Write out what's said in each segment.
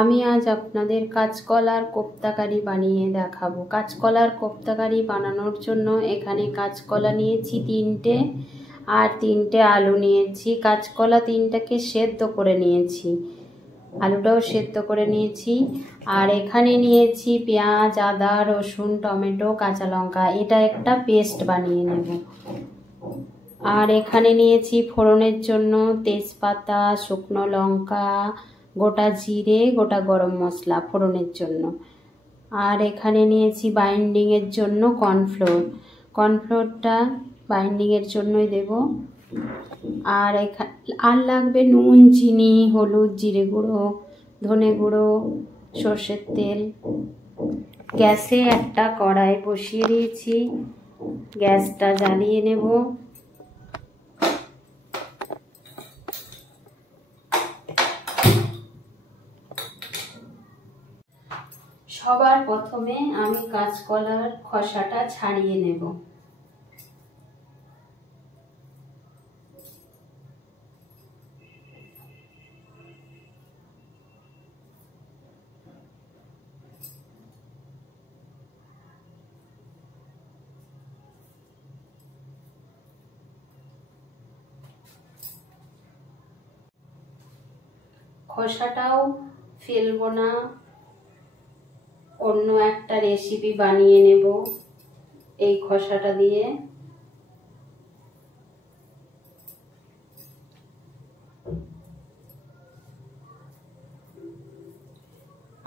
আমি আজ আপনাদের কাঁচকলার কোপ্তা কারি বানিয়ে দেখাবো। কাঁচকলার কোপ্তা কারি বানানোর জন্য এখানে কাঁচকলা নিয়েছি 3টে আর 3টে আলু নিয়েছি। কাঁচকলা 3টাকে সেদ্ধ করে নিয়েছি, আলুটাও সেদ্ধ করে নিয়েছি। আর এখানে নিয়েছি পেঁয়াজ, আদা, রসুন, টমেটো, কাঁচা লঙ্কা। এটা একটা পেস্ট বানিয়ে নেব। আর এখানে নিয়েছি ফোড়নের জন্য তেজপাতা, শুকনো লঙ্কা, গোটা জিরে, গোটা গরম মশলা ফোড়নের জন্য। আর এখানে নিয়েছি বাইন্ডিংয়ের জন্য কর্নফ্লোরটা বাইন্ডিংয়ের জন্যই দেব। আর লাগবে নুন, চিনি, হলুদ, জিরে গুঁড়ো, ধনে গুঁড়ো, সর্ষের তেল। গ্যাসে একটা কড়াই বসিয়ে দিয়েছি, গ্যাসটা জ্বালিয়ে নেব। সবার প্রথমে আমি কাঁচকলার খোসাটা ছাড়িয়ে নেব। খোসাটাও ফেলবো না, অন্য একটা রেসিপি বানিয়ে নেব এই খোসাটা দিয়ে।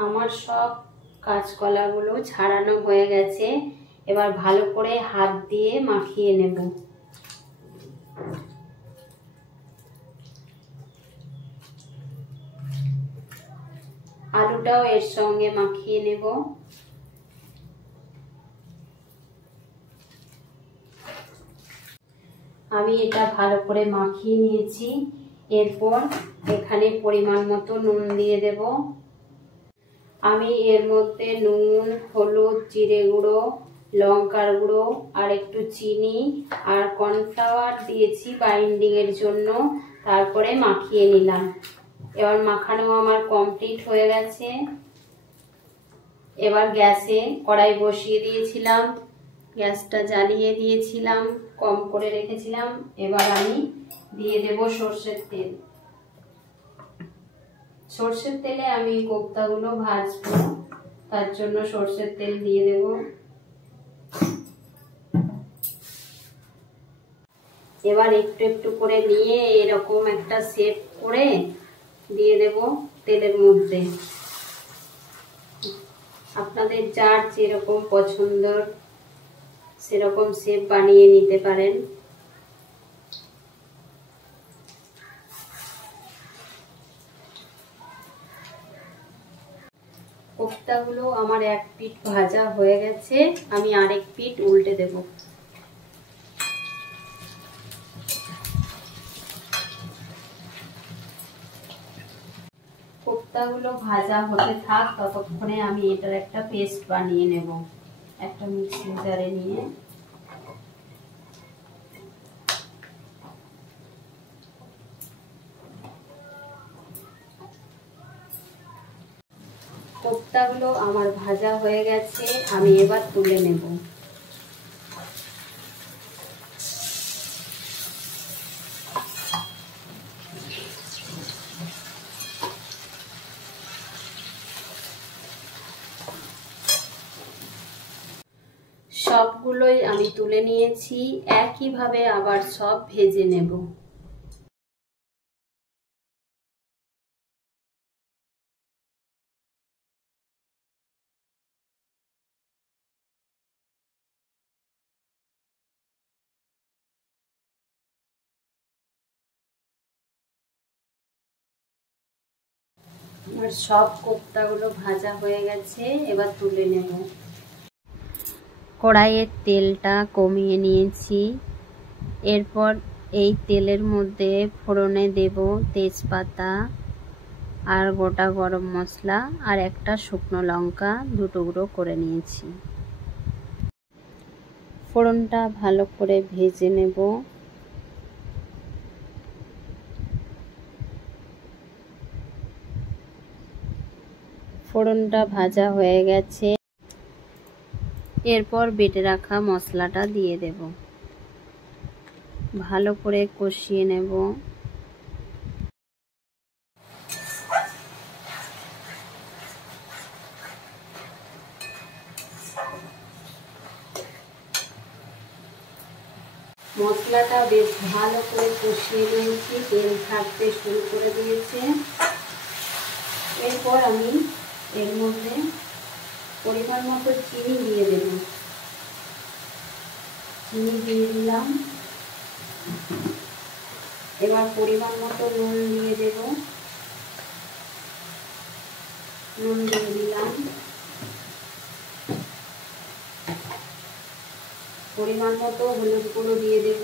আমার সব কাঁচকলাগুলো ছাড়ানো হয়ে গেছে। এবার ভালো করে হাত দিয়ে মাখিয়ে নেব। আলুটাও এর সঙ্গে মাখিয়ে নেব। আমি এটা ভালো করে মাখিয়ে নিয়েছি। এরপর এখানে পরিমাণ মতো নুন দিয়ে দেব। আমি এর মধ্যে নুন, হলুদ, জিরে গুঁড়ো, লঙ্কার গুঁড়ো আর একটু চিনি আর কর্নফ্লাওয়ার দিয়েছি বাইন্ডিংয়ের জন্য। তারপরে মাখিয়ে নিলাম। এবার মাখানো আমার কমপ্লিট হয়ে গেছে। এবার গ্যাসে কড়াই বসিয়ে দিয়েছিলাম, গ্যাসটা জ্বালিয়ে দিয়েছিলাম, কম করে রেখেছিলাম। এবার আমি দিয়ে দেব সর্ষের তেল। সর্ষের তেলে আমি কোপ্তাগুলো ভাজবো, তার জন্য সর্ষের তেল দিয়ে দেব। এবার একটু একটু করে নিয়ে এরকম একটা শেপ করে দিয়ে দেব তেলের মধ্যে। আপনাদের যার যেরকম পছন্দ সেরকম শেপ বানিয়ে নিতে পারেন। কোপ্তাগুলো আমার এক পিঠ ভাজা হয়ে গেছে, আমি আরেক পিঠ উল্টে দেব। কোপ্তাগুলো ভাজা হতে থাক, ততক্ষণে আমি এটার একটা পেস্ট বানিয়ে নেব। একটা মিক্সিং জারে নিয়ে কোপ্তাগুলো আমার ভাজা হয়ে গেছে, আমি এবার তুলে নেব। সবগুলোই আমি তুলে নিয়েছি। একইভাবে আবার সব ভেজে নেব। আমার সব কোপ্তাগুলো ভাজা হয়ে গেছে, এবার তুলে নেব। কড়াইয়ের তেলটা কমিয়ে নিয়েছি। এরপর এই তেলের মধ্যে ফোড়নে দেব তেজপাতা আর গোটা গরম মশলা আর একটা শুকনো লঙ্কা 2 টুকরো করে নিয়েছি। ফোড়নটা ভালো করে ভেজে নেব। ফোড়নটা ভাজা হয়ে গেছে, এরপর বেটে রাখা মশলাটা দিয়ে দেব। ভালো করে কষিয়ে নেব। মশলাটা বেশ ভালো করে কষিয়ে নিয়েছি, তেল ছাড়তে শুরু করে দিয়েছে। এরপর আমি এর মধ্যে পরিমাণ মতো চিনি দিয়ে দেব। চিনি দিয়ে দিলাম। এবার পরিমাণ মতো নুন দিয়ে দেব। নুন দিয়ে দিলাম। পরিমাণ মতো হলুদ গুঁড়ো দিয়ে দেব।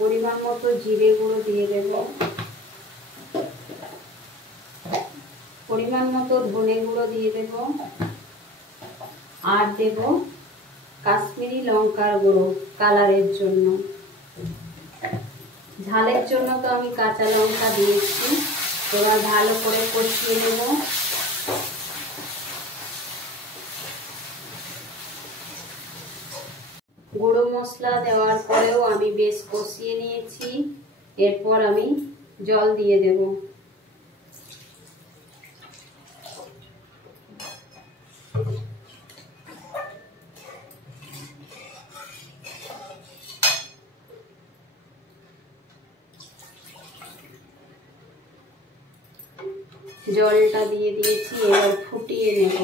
পরিমাণ মতো জিরে গুঁড়ো দিয়ে দেব। পরিমাণ মতো ধনে গুঁড়ো দিয়ে দেব। আর দেব কাশ্মীরি লঙ্কার গুঁড়ো কালারের জন্য। ঝালের জন্য তো আমি কাঁচা লঙ্কা দিয়েছি। এবার ভালো করে কষিয়ে নেব। গুঁড়ো মশলা দেওয়ার পরেও আমি বেশ কষিয়ে নিয়েছি। এরপর আমি জল দিয়ে দেব। জলটা দিয়ে দিয়েছি, এবার ফুটিয়ে নেব।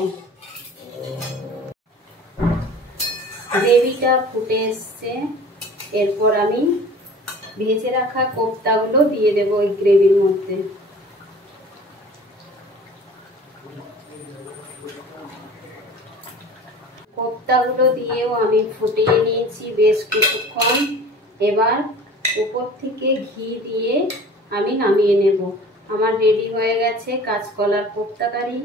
গ্রেভিটা ফুটে এসছে। এরপর আমি ভেজে রাখা কোপ্তাগুলো দিয়ে দেব ওই গ্রেভির মধ্যে। কোপ্তাগুলো দিয়েও আমি ফুটিয়ে নিয়েছি বেশ কিছুক্ষণ। এবার উপর থেকে ঘি দিয়ে আমি নামিয়ে নেব। আমার রেডি হয়ে গেছে কাঁচকলার কোপ্তা কারি।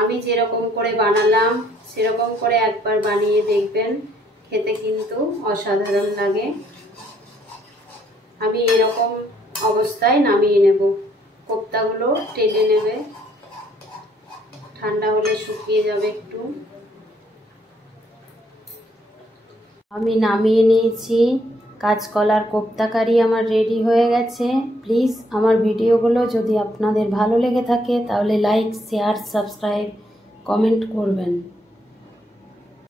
আমি যেরকম করে বানালাম সেরকম করে একবার বানিয়ে দেখবেন, খেতে কিন্তু অসাধারণ লাগে। আমি এরকম অবস্থায় নামিয়ে নেব। কোপ্তাগুলো টেনে নেবে, ঠান্ডা হলে শুকিয়ে যাবে একটু। আমি নামিয়ে নিয়েছি। কাঁচকলার কোপ্তা কারি আমার রেডি হয়ে গেছে। প্লিজ আমার ভিডিওগুলো যদি আপনাদের ভালো লেগে থাকে তাহলে লাইক, শেয়ার, সাবস্ক্রাইব, কমেন্ট করবেন।